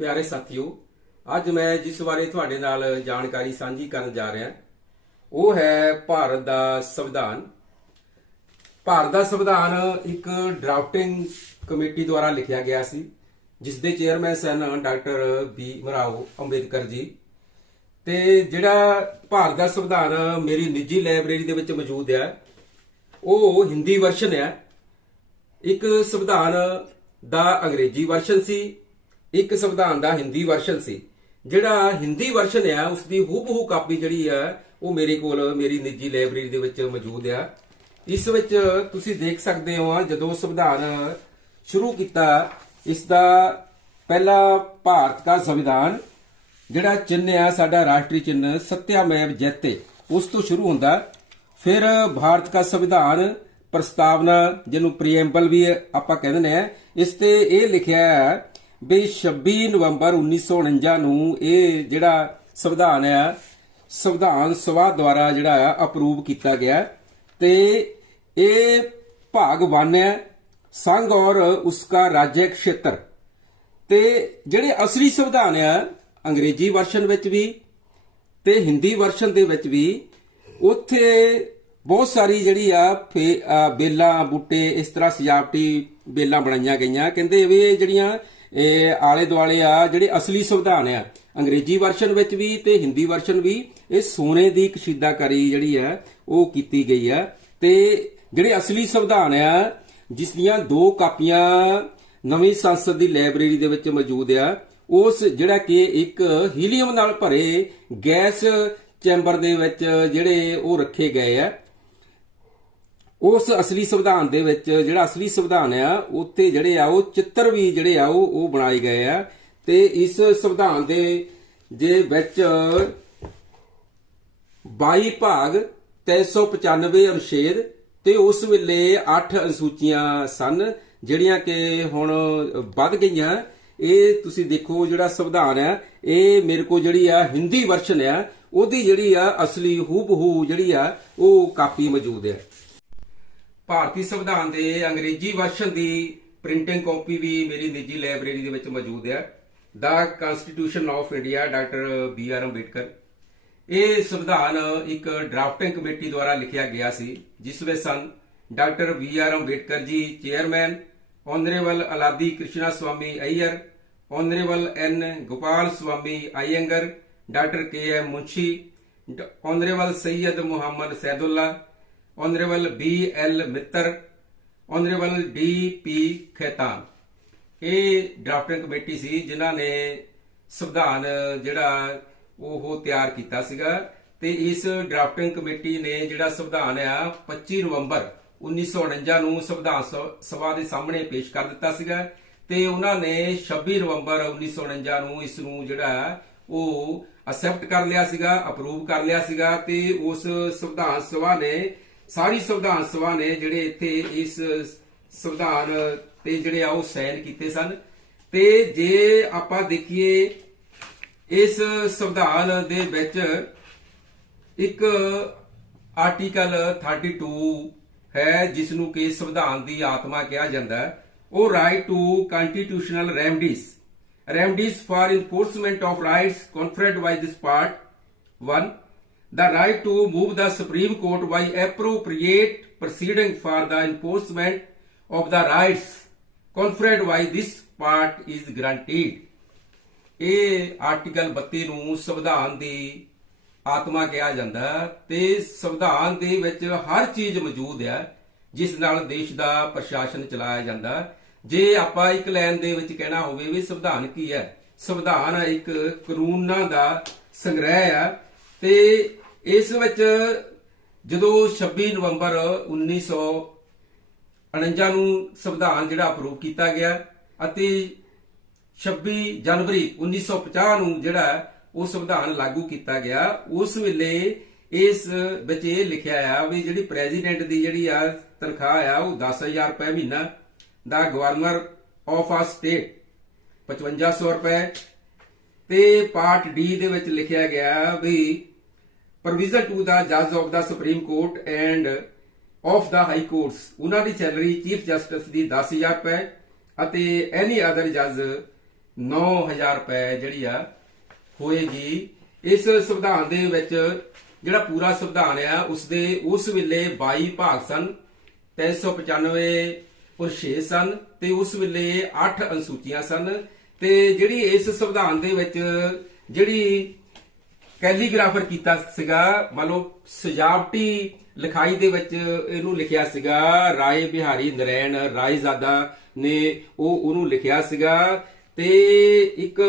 ਪਿਆਰੇ ਸਾਥੀਓ, ਅੱਜ ਮੈਂ ਜਿਸ ਬਾਰੇ ਤੁਹਾਡੇ ਨਾਲ ਜਾਣਕਾਰੀ ਸਾਂਝੀ ਕਰਨ ਜਾ ਰਿਹਾ, ਉਹ ਹੈ ਭਾਰਤ ਦਾ ਸੰਵਿਧਾਨ। ਭਾਰਤ ਦਾ ਸੰਵਿਧਾਨ ਇੱਕ ਡਰਾਫਟਿੰਗ ਕਮੇਟੀ ਦੁਆਰਾ ਲਿਖਿਆ ਗਿਆ ਸੀ ਜਿਸ ਦੇ ਚੇਅਰਮੈਨ ਸਨ ਡਾਕਟਰ ਬੀ ਮਰਾਓ ਅੰਬੇਦਕਰ ਜੀ। ਤੇ ਜਿਹੜਾ ਭਾਰਤ ਦਾ ਸੰਵਿਧਾਨ ਮੇਰੀ ਨਿੱਜੀ ਲਾਇਬ੍ਰੇਰੀ ਦੇ ਵਿੱਚ ਮੌਜੂਦ ਹੈ, ਉਹ ਹਿੰਦੀ ਵਰਸ਼ਨ ਹੈ। ਇੱਕ ਸੰਵਿਧਾਨ ਦਾ ਅੰਗਰੇਜ਼ੀ ਵਰਸ਼ਨ ਸੀ ਇੱਕ ਸੰਵਿਧਾਨ ਦਾ ਹਿੰਦੀ ਵਰਸ਼ਨ ਸੀ। ਜਿਹੜਾ ਹਿੰਦੀ ਵਰਸ਼ਨ ਆ ਉਸ ਦੀ ਹੂਬਹੂ ਕਾਪੀ ਜਿਹੜੀ ਹੈ ਉਹ ਮੇਰੇ ਕੋਲ, ਮੇਰੀ ਨਿੱਜੀ ਲਾਇਬ੍ਰੇਰੀ ਦੇ ਵਿੱਚ ਮੌਜੂਦ ਆ। ਇਸ ਵਿੱਚ ਤੁਸੀਂ ਦੇਖ ਸਕਦੇ ਹੋ ਜਦੋਂ ਸੰਵਿਧਾਨ ਸ਼ੁਰੂ ਕੀਤਾ, ਇਸ ਦਾ ਪਹਿਲਾ ਭਾਰਤ ਦਾ ਸੰਵਿਧਾਨ, ਜਿਹੜਾ ਚਿੰਨ੍ਹ ਆ, ਸਾਡਾ ਰਾਸ਼ਟਰੀ ਚਿੰਨ੍ਹ ਸਤਿਆਮੇਵ ਜੈਤੇ ਉਸ ਤੋਂ ਸ਼ੁਰੂ ਹੁੰਦਾ। ਫਿਰ ਭਾਰਤ ਦਾ ਸੰਵਿਧਾਨ ਪ੍ਰਸਤਾਵਨਾ, ਜਿਹਨੂੰ ਪ੍ਰੀਐਮਬਲ ਵੀ ਆਪਾਂ ਕਹਿੰਦੇ ਨੇ, ਇਸ ਤੇ ਇਹ ਲਿਖਿਆ ਹੈ ਵੀ 26 ਨਵੰਬਰ 1949 ਨੂੰ ਇਹ ਜਿਹੜਾ ਸੰਵਿਧਾਨ ਹੈ ਸੰਵਿਧਾਨ ਸਭਾ ਦੁਆਰਾ ਜਿਹੜਾ ਆ ਅਪਰੂਵ ਕੀਤਾ ਗਿਆ ਤੇ ਇਹ ਭਾਗ 1 ਹੈ, ਸੰਘ ਔਰ ਉਸਕਾ ਰਾਜਯ ਖੇਤਰ। ਤੇ ਜਿਹੜੇ ਅਸਲੀ ਸੰਵਿਧਾਨ ਆ, ਅੰਗਰੇਜ਼ੀ ਵਰਸ਼ਨ ਵਿੱਚ ਵੀ ਤੇ ਹਿੰਦੀ ਵਰਸ਼ਨ ਦੇ ਵਿੱਚ ਵੀ, ਉੱਥੇ ਬਹੁਤ ਸਾਰੀ ਜਿਹੜੀ ਆ ਫੇ- ਆ ਬੇਲਾਂ, ਬੂਟੇ, ਇਸ ਤਰ੍ਹਾਂ ਸਜਾਵਟੀ ਬੇਲਾਂ ਬਣਾਈਆਂ ਗਈਆਂ। ਕਹਿੰਦੇ ਵੀ ਜਿਹੜੀਆਂ ਇਹ ਆਲੇ ਦੁਆਲੇ ਆ ਜਿਹੜੇ ਅਸਲੀ ਸੰਵਿਧਾਨ ਆ। ਅੰਗਰੇਜ਼ੀ ਵਰਸ਼ਨ ਵਿੱਚ ਵੀ ਤੇ ਹਿੰਦੀ ਵਰਸ਼ਨ ਵੀ ਇਹ ਸੋਨੇ ਦੀ ਕਸ਼ੀਦਾਕਾਰੀ ਜਿਹੜੀ ਹੈ ਉਹ ਕੀਤੀ ਗਈ ਹੈ ਤੇ ਜਿਹੜੇ ਅਸਲੀ ਸੰਵਿਧਾਨ ਆ, ਜਿਸ ਦੀਆਂ ਦੋ ਕਾਪੀਆਂ ਨਵੀਂ ਸੰਸਦ ਦੀ ਲਾਇਬ੍ਰੇਰੀ ਦੇ ਵਿੱਚ ਮੌਜੂਦ ਆ, ਉਸ ਜਿਹੜਾ ਕਿ ਇੱਕ ਹੀਲੀਅਮ ਨਾਲ ਭਰੇ ਗੈਸ ਚੈਂਬਰ ਦੇ ਵਿੱਚ ਜਿਹੜੇ ਉਹ ਰੱਖੇ ਗਏ ਆ। ਉਸ ਅਸਲੀ ਸੰਵਿਧਾਨ ਦੇ ਵਿੱਚ ਜਿਹੜਾ ਅਸਲੀ ਸੰਵਿਧਾਨ ਆ ਉੱਤੇ ਜਿਹੜੇ ਆ, ਉਹ ਚਿੱਤਰ ਵੀ ਜਿਹੜੇ ਆ, ਉਹ ਉਹ ਬਣਾਏ ਗਏ ਆ। ਤੇ ਇਸ ਸੰਵਿਧਾਨ ਦੇ ਜੇ ਵਿੱਚ 22 ਭਾਗ 395 ਅਨੁਛੇਦ ਤੇ ਉਸ ਵੇਲੇ 8 ਅਨੁਸੂਚੀਆਂ ਸਨ, ਜਿਹੜੀਆਂ ਕਿ ਹੁਣ ਵੱਧ ਗਈਆਂ। ਇਹ ਤੁਸੀਂ ਦੇਖੋ ਜਿਹੜਾ ਸੰਵਿਧਾਨ ਹੈ ਇਹ ਮੇਰੇ ਕੋਲ ਜਿਹੜੀ ਆ ਹਿੰਦੀ ਵਰਸ਼ਨ ਆ, ਉਹਦੀ ਜਿਹੜੀ ਆ ਅਸਲੀ ਹੂਬਹੂ ਜਿਹੜੀ ਆ, ਉਹ ਕਾਪੀ ਮੌਜੂਦ ਹੈ ਭਾਰਤੀ ਸੰਵਿਧਾਨ ਦੇ ਅੰਗਰੇਜ਼ੀ ਵਰਸ਼ਨ ਦੀ ਪ੍ਰਿੰਟਿੰਗ ਕਾਪੀ ਵੀ ਮੇਰੀ ਨਿੱਜੀ ਲਾਇਬ੍ਰੇਰੀ ਦੇ ਵਿੱਚ ਮੌਜੂਦ ਹੈ। ਦਾ constitution of India doctor B R Ambedkar ਇਹ ਸੰਵਿਧਾਨ ਇੱਕ ਡਰਾਫਟਿੰਗ ਕਮੇਟੀ ਦੁਆਰਾ ਲਿਖਿਆ ਗਿਆ ਸੀ, ਜਿਸ ਵਿੱਚ ਸਨ doctor B R Ambedkar ji chairman honourable Alladi Krishnaswamy Iyer honourable N Gopalaswami Ayyangar doctor K M Munshi honourable Syed Muhammad Saadulla honourable B L Mitter honourable D P Khaitan ਇਹ drafting committee ਸੀ ਜਿਨ੍ਹਾਂ ਨੇ ਸੰਵਿਧਾਨ ਜਿਹੜਾ ਉਹ ਤਿਆਰ ਕੀਤਾ ਸੀਗਾ ਤੇ ਇਸ ਡਰਾਫਟਿੰਗ ਕਮੇਟੀ ਨੇ ਜਿਹੜਾ ਸੰਵਿਧਾਨ ਆ 25 ਨਵੰਬਰ 1949 ਨੂੰ ਸੰਵਿਧਾਨ ਸਭਾ ਦੇ ਸਾਹਮਣੇ ਪੇਸ਼ ਕਰ ਦਿੱਤਾ ਸੀਗਾ ਤੇ ਉਹਨਾਂ ਨੇ 26 ਨਵੰਬਰ 1949 ਨੂੰ ਇਸ ਨੂੰ ਜਿਹੜਾ ਉਹ ਅਸੈਪਟ ਕਰ ਲਿਆ ਸੀਗਾ ਅਪਰੂਵ ਕਰ ਲਿਆ ਸੀਗਾ ਤੇ ਉਸ ਸੰਵਿਧਾਨ ਸਭਾ ਨੇ ਸਾਰੀ ਸੰਵਿਧਾਨ ਸਭਾ ਨੇ ਜਿਹੜੇ ਇੱਥੇ ਇਸ ਸੰਵਿਧਾਨ ਤੇ ਜਿਹੜੇ ਆ ਉਹ ਸਾਈਨ ਕੀਤੇ ਸਨ। ਤੇ ਜੇ ਆਪਾਂ ਦੇਖੀਏ ਇਸ ਸੰਵਿਧਾਨ ਦੇ ਵਿੱਚ ਇੱਕ ਆਰਟੀਕਲ 32 ਹੈ ਜਿਸ ਨੂੰ ਕਿ ਸੰਵਿਧਾਨ ਦੀ ਆਤਮਾ ਕਿਹਾ ਜਾਂਦਾ ਹੈ। ਉਹ right to constitutional remedies remedies for enforcement of rights conferred by this part 1 the right to move the Supreme Court by appropriate proceeding for the enforcement of the rights conferred by this part is granted. ਇਹ article 32 ਨੂੰ ਸੰਵਿਧਾਨ ਦੀ ਆਤਮਾ ਕਿਹਾ ਜਾਂਦਾ ਹੈ ਤੇ ਸੰਵਿਧਾਨ ਦੇ ਵਿੱਚ ਹਰ ਚੀਜ਼ ਮੌਜੂਦ ਹੈ ਜਿਸ ਨਾਲ ਦੇਸ਼ ਦਾ ਪ੍ਰਸ਼ਾਸਨ ਚਲਾਇਆ ਜਾਂਦਾ ਹੈ। ਜੇ ਆਪਾਂ ਇੱਕ ਲਾਈਨ ਦੇ ਵਿੱਚ ਕਹਿਣਾ ਹੋਵੇ ਵੀ ਸੰਵਿਧਾਨ ਕੀ ਹੈ ਸੰਵਿਧਾਨ ਇੱਕ ਕਾਨੂੰਨਾਂ ਦਾ ਸੰਗ੍ਰਹਿ ਹੈ ਤੇ ਇਸ ਵਿੱਚ ਜਦੋਂ 26 ਨਵੰਬਰ 1949 ਨੂੰ ਸੰਵਿਧਾਨ ਜਿਹੜਾ ਅਪਰੂਵ ਕੀਤਾ ਗਿਆ ਅਤੇ 26 ਜਨਵਰੀ 1950 ਨੂੰ ਜਿਹੜਾ ਉਹ ਸੰਵਿਧਾਨ ਲਾਗੂ ਕੀਤਾ ਗਿਆ, ਉਸ ਵੇਲੇ ਇਸ ਵਿੱਚ ਇਹ ਲਿਖਿਆ ਆ ਵੀ ਜਿਹੜੀ ਪ੍ਰੈਜ਼ੀਡੈਂਟ ਦੀ ਜਿਹੜੀ ਆ ਤਨਖਾਹ ਆ ਉਹ 10000 ਰੁਪਏ ਮਹੀਨਾ ਦਾ ਗਵਰਨਰ ਆਫ ਆ ਸਟੇਟ 5500 ਰੁਪਏ ਤੇ ਪਾਰਟ ਡੀ ਦੇ ਵਿੱਚ ਲਿਖਿਆ ਗਿਆ ਵੀ ਪ੍ਰੋਵੀਜ਼ਨ ਟੂ ਦਾ ਜੱਜ of the supreme court and of the high courts. ਉਹਨਾਂ ਦੀ ਸੈਲਰੀ ਚੀਫ ਜਸਟਿਸ ਦੀ 10000 ਰੁਪਏ ਅਤੇ ਐਨੀ ਅਦਰ ਜੱਜ 9000 ਰੁਪਏ ਜਿਹੜੀ ਆ ਹੋਏਗੀ। ਇਸ ਸੰਵਿਧਾਨ ਦੇ ਵਿੱਚ ਜਿਹੜਾ ਪੂਰਾ ਸੰਵਿਧਾਨ ਆ ਉਸ ਦੇ ਉਸ ਵੇਲੇ 22 ਭਾਗ ਸਨ 395 ਪੁਰਸ਼ੇ ਸਨ ਤੇ ਉਸ ਵੇਲੇ 8 ਅਨੁਸੂਚੀਆਂ ਸਨ। ਤੇ ਜਿਹੜੀ ਇਸ ਸੰਵਿਧਾਨ ਦੇ ਵਿੱਚ ਜਿਹੜੀ ਕੈਲੀਗ੍ਰਾਫਰ ਕੀਤਾ ਸੀਗਾ ਮੰਨ ਲਓ ਸਜਾਵਟੀ ਲਿਖਾਈ ਦੇ ਵਿੱਚ ਇਹਨੂੰ ਲਿਖਿਆ ਸੀਗਾ, ਰਾਏ ਬਿਹਾਰੀ ਨਰੈਣ ਰਾਏਜ਼ਾਦਾ ਨੇ ਉਹ ਉਹਨੂੰ ਲਿਖਿਆ ਸੀਗਾ ਤੇ ਇੱਕ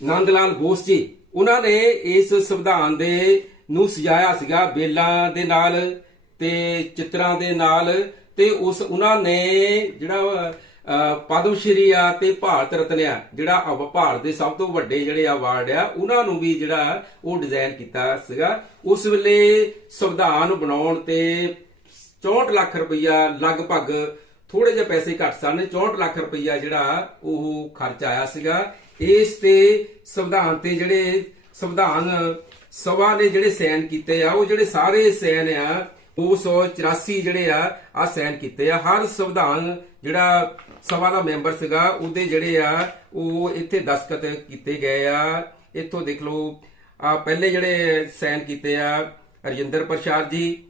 ਨੰਦ ਲਾਲ ਬੋਸ ਜੀ, ਉਹਨਾਂ ਨੇ ਇਸ ਸੰਵਿਧਾਨ ਦੇ ਨੂੰ ਸਜਾਇਆ ਸੀਗਾ, ਬੇਲਾਂ ਦੇ ਨਾਲ ਤੇ ਚਿੱਤਰਾਂ ਦੇ ਨਾਲ ਤੇ ਉਸ, ਉਹਨਾਂ ਨੇ ਜਿਹੜਾ ਪਦਮ ਸ਼੍ਰੀ ਆ ਤੇ ਭਾਰਤ ਰਤਨ ਆ, ਜਿਹੜਾ ਭਾਰਤ ਦੇ ਸਭ ਤੋਂ ਵੱਡੇ ਜਿਹੜੇ ਅਵਾਰਡ ਆ, ਉਹਨਾਂ ਨੂੰ ਵੀ ਜਿਹੜਾ ਉਹ ਡਿਜ਼ਾਈਨ ਕੀਤਾ ਸੀਗਾ। ਉਸ ਵੇਲੇ ਸੰਵਿਧਾਨ ਬਣਾਉਣ ਤੇ 64 ਲੱਖ ਰੁਪਈਆ ਲਗਭਗ ਥੋੜੇ ਜਿਹੇ ਪੈਸੇ ਘੱਟ ਸਨ 64 ਲੱਖ ਰੁਪਈਆ ਜਿਹੜਾ ਉਹ ਖਰਚ ਆਇਆ ਸੀਗਾ। ਇਸ ਤੇ ਸੰਵਿਧਾਨ ਤੇ ਜਿਹੜੇ ਸੰਵਿਧਾਨ ਸਭਾ ਨੇ ਜਿਹੜੇ ਸੈਨ ਕੀਤੇ ਆ, ਉਹ ਜਿਹੜੇ ਸਾਰੇ ਸੈਨ ਆ 284 ਜਿਹੜੇ ਆ ਆ ਸਾਈਨ ਕੀਤੇ ਆ। ਹਰ ਸੰਵਿਧਾਨ ਜਿਹੜਾ ਸਭਾ ਦਾ ਮੈਂਬਰ ਸੀਗਾ, ਉਹਦੇ ਜਿਹੜੇ ਆ, ਉਹ ਇੱਥੇ ਦਸਖਤ ਕੀਤੇ ਗਏ ਆ। ਇੱਥੋਂ ਦੇਖ ਲਓ ਆ ਪਹਿਲੇ ਜਿਹੜੇ ਸਾਈਨ ਕੀਤੇ ਆ ਰਜਿੰਦਰ ਪ੍ਰਸਾਦ ਜੀ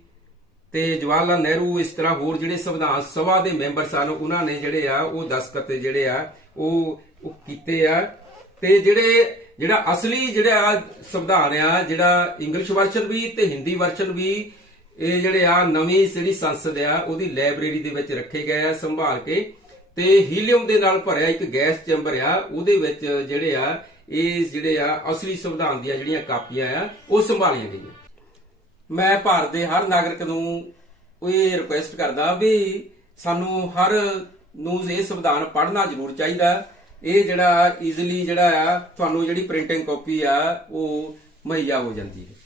ਤੇ ਜਵਾਹਰ ਲਾਲ ਨਹਿਰੂ, ਇਸ ਤਰ੍ਹਾਂ ਹੋਰ ਜਿਹੜੇ ਸੰਵਿਧਾਨ ਸਭਾ ਦੇ ਮੈਂਬਰ ਸਨ, ਉਹਨਾਂ ਨੇ ਜਿਹੜੇ ਆ, ਉਹ ਦਸਖਤ ਜਿਹੜੇ ਆ, ਉਹ ਉਹ ਕੀਤੇ ਆ। ਤੇ ਜਿਹੜੇ, ਜਿਹੜਾ ਅਸਲੀ ਜਿਹੜਾ ਸੰਵਿਧਾਨ ਆ, ਜਿਹੜਾ ਇੰਗਲਿਸ਼ ਵਰਸ਼ਨ ਵੀ ਤੇ ਹਿੰਦੀ ਵਰਸ਼ਨ ਵੀ ਇਹ ਜਿਹੜੇ ਆ ਨਵੀਂ ਜਿਹੜੀ ਸੰਸਦ ਆ, ਉਹਦੀ ਲਾਇਬ੍ਰੇਰੀ ਦੇ ਵਿੱਚ ਰੱਖੇ ਗਏ ਆ, ਸੰਭਾਲ ਕੇ। ਤੇ ਹੀਲੀਅਮ ਦੇ ਨਾਲ ਭਰਿਆ ਇੱਕ ਗੈਸ ਚੈਂਬਰ ਆ, ਉਹਦੇ ਵਿੱਚ ਜਿਹੜੇ ਆ, ਇਹ ਜਿਹੜੇ ਆ ਅਸਲੀ ਸੰਵਿਧਾਨ ਦੀਆਂ ਜਿਹੜੀਆਂ ਕਾਪੀਆਂ ਆ, ਉਹ ਸੰਭਾਲੀਆਂ ਗਈਆਂ। ਮੈਂ ਭਾਰਤ ਦੇ ਹਰ ਨਾਗਰਿਕ ਨੂੰ ਇਹ ਰਿਕੁਐਸਟ ਕਰਦਾ ਵੀ ਸਾਨੂੰ ਹਰ ਨੂੰ ਇਹ ਸੰਵਿਧਾਨ ਪੜ੍ਹਨਾ ਜ਼ਰੂਰ ਚਾਹੀਦਾ। ਇਹ ਜਿਹੜਾ ਈਜ਼ੀਲੀ ਜਿਹੜਾ ਆ, ਤੁਹਾਨੂੰ ਜਿਹੜੀ ਪ੍ਰਿੰਟਿੰਗ ਕਾਪੀ ਆ, ਉਹ ਮੁਹੱਈਆ ਹੋ ਜਾਂਦੀ ਹੈ।